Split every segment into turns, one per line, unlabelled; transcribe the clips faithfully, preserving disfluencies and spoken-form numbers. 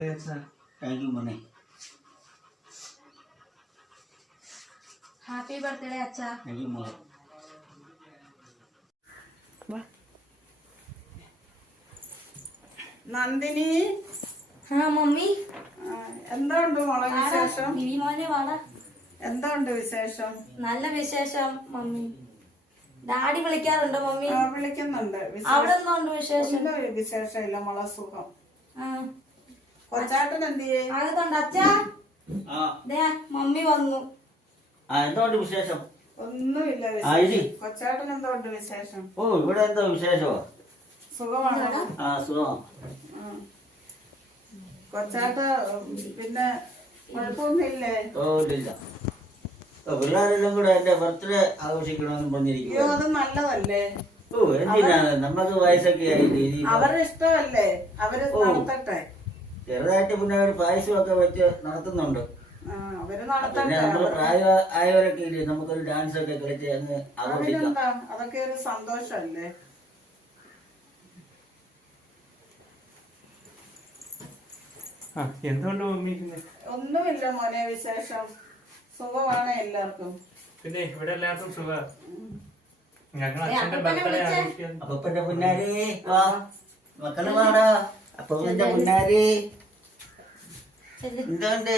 Thank you മോനെ.
Happy birthday അച്ഛാ.
Thank you മോനെ.
നന്ദിനി.
ആ മമ്മി.
എന്തുണ്ട് മോളെ വിശേഷം?
മോനെ വാടാ.
എന്തുണ്ട് വിശേഷം?
നല്ല വിശേഷം മമ്മി. Daddy വിളിക്കാറുണ്ടോ mummy?
വിളിക്കുന്നുണ്ട്.
അവിടെ എന്തുണ്ട് വിശേഷം?
വിശേഷം ഇല്ല മോളെ, സുഖം.
ആ
കൊച്ചാട്ടൻ എന്തിയേ?
അകത്തുണ്ട് അച്ഛാ. മമ്മി വന്നു.
എന്തുകൊണ്ട് വിശേഷം?
ഒന്നുമില്ല. കൊച്ചാട്ടൻ എന്തുകൊണ്ട് വിശേഷം?
ഓ ഇവിടെ എന്തോ വിശേഷമോ?
സുഖമാണോ?
ആ സുഖമാണ്.
കൊച്ചാട്ട പിന്നെ കുഴപ്പമൊന്നുമില്ലേ?
ഓ ഇല്ല. പിള്ളേരെല്ലാം കൂടെ എന്റെ ബർത്ത്ഡേ ആഘോഷിക്കണമെന്ന് പറഞ്ഞിരിക്കും.
അയ്യോ അത് നല്ലതല്ലേ.
ഓ എന്തിനാണ്, നമുക്ക് വയസ്സൊക്കെ ആയില്ലേ.
അവരുടെ ഇഷ്ടമല്ലേ, അവര് നടത്തട്ടെ.
ചെറുതായിട്ട് പിന്നെ അവർ പായസമൊക്കെ വെച്ച് നടത്തുന്നുണ്ട്.
അവര്
പിന്നെ
നടത്തട്ടെ.
നമ്മള് പ്രായ ആയവരൊക്കെ ഇല്ലേ, നമുക്കൊരു ഡാൻസ് ഒക്കെ കളിച്ച് അങ്ങ് ആഘോഷിക്കാം.
അതൊക്കെ ഒരു സന്തോഷല്ലേ.
എന്തുകൊണ്ട് മമ്മി?
ഒന്നുമില്ല മോനെ, വിശേഷം സുഖമാണ് എല്ലാവർക്കും.
പിന്നെ ഇവിടെ എല്ലാവർക്കും സുഖം. ഞങ്ങൾ അച്ഛന്റെ ബർത്ത്ഡേ ആഘോഷിക്കാൻ.
അപ്പന്റെ പുന്നാരി വാ, മക്കള് വാടാ. അപ്പന്റെ പുന്നാരി എന്തുണ്ട്?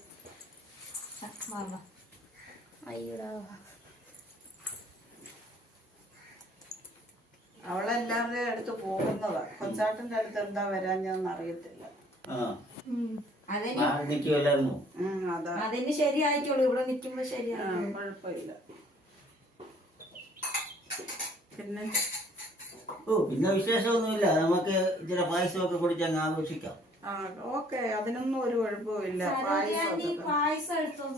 അവളെല്ലാവരുടെ അടുത്ത് പോകുന്നതാ. കൊച്ചാട്ടന്റെ അടുത്ത് എന്താ വരാൻ ഞാൻ അറിയത്തില്ല.
അതിന് ശരിയായിക്കോളൂ. ഇവിടെ നിൽക്കുമ്പോ ശരിയാണ്,
കുഴപ്പമില്ല. പിന്നെ
ഓ പിന്നെ വിശേഷമൊന്നുമില്ല. നമുക്ക് ഇച്ചിരി പായസമൊക്കെ കുടിച്ച് അങ്ങ് ആഘോഷിക്കാം.
ആ ഓക്കെ, അതിനൊന്നും ഒരു കുഴപ്പമില്ല.
പായസം എടുത്തോ.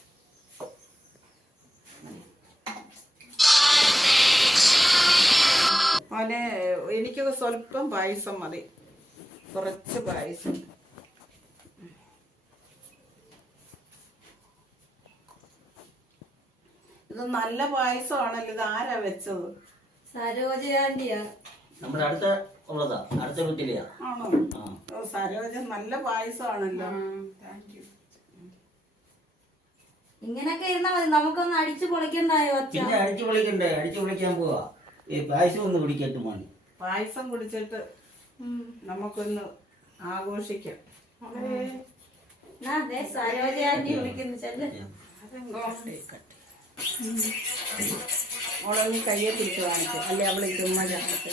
മോനെ എനിക്കൊക്കെ സ്വല്പം പായസം മതി, കുറച്ച് പായസം. ഇത് നല്ല പായസമാണല്ലോ. ഇത് ആരാ വെച്ചത്?
സരോജ ആന്റിയാ.
നമ്മുടെ അടുത്ത ഉള്ളതാ, അടുത്ത വീട്ടിലെയാ.
ആണോ? സരോജ നല്ല പായസമാണല്ലോ. Thank you.
ഇങ്ങനൊക്കെ ഇരുന്നാ മതി, നമുക്കൊന്ന് അടിച്ചു പൊളിക്കണ്ടായോ?
പിന്നെ അടിച്ചു പൊളിക്കണ്ടേ, അടിച്ചു പൊളിക്കാൻ പോവാ. ഈ പായസം ഒന്ന് കുടിക്കട്ടെ മോനെ.
പായസം കുടിച്ചിട്ട് നമുക്കൊന്ന് ആഘോഷിക്കാം.
സരോജ ആന്റി വിളിക്കുന്നു. ചെല്ല്.
ഓളൊന്ന് കയ്യെ പിടിച്ച് കാണിച്ചു, അല്ലെ അവള് ചുമ്മാ ചാടത്തെ.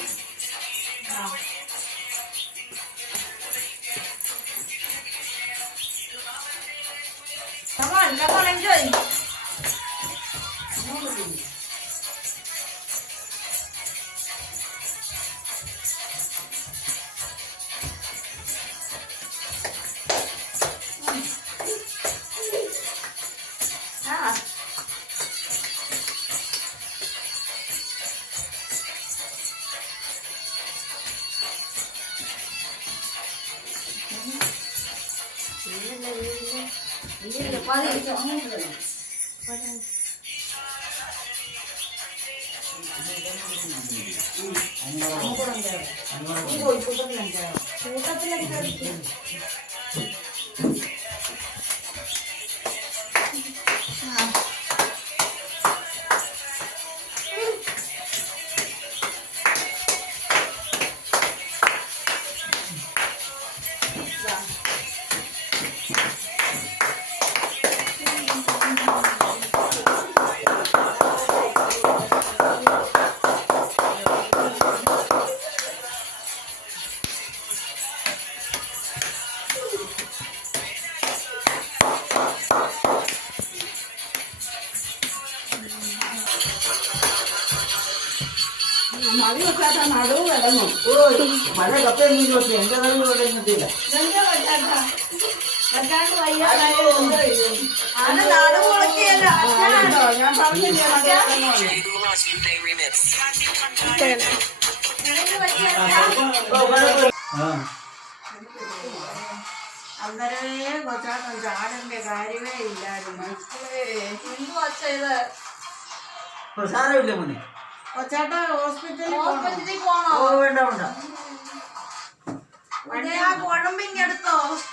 മഴ വെക്കാത്ത നടുവ് കിടന്നു.
മഴ കപ്പയൊന്നും ചോദിച്ചു, എന്റെ നടുവ് കിടന്നിട്ടില്ല.
ഞാൻ പറഞ്ഞില്ലേ അന്നേരമേ കൊച്ചാട്ടൻ ചാടന്റെ കാര്യമേ ഇല്ലായിരുന്നു.
സാരമില്ല മോനെ.
കൊച്ചാട്ട ഹോസ്പിറ്റലിൽ
ഹോസ്പിറ്റലിൽ പോണോ?
ഓ വേണ്ട വേണ്ട.
കുഴമ്പിങ്ങെടുത്തോ?